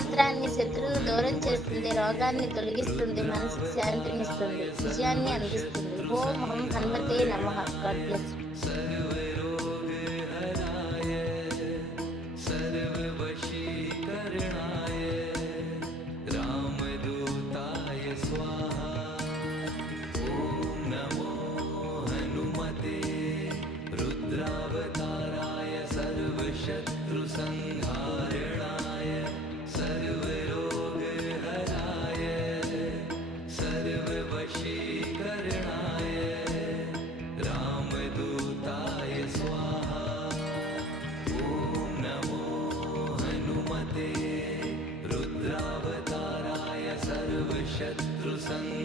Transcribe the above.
మంత్రాన్ని శత్రువును దూరం చేస్తుంది, రోగాన్ని తొలగిస్తుంది, మనసుకు శాంతినిస్తుంది, విజయాన్ని అందిస్తుంది. ఓం హం హనుమతే నమః. God bless. शत्रु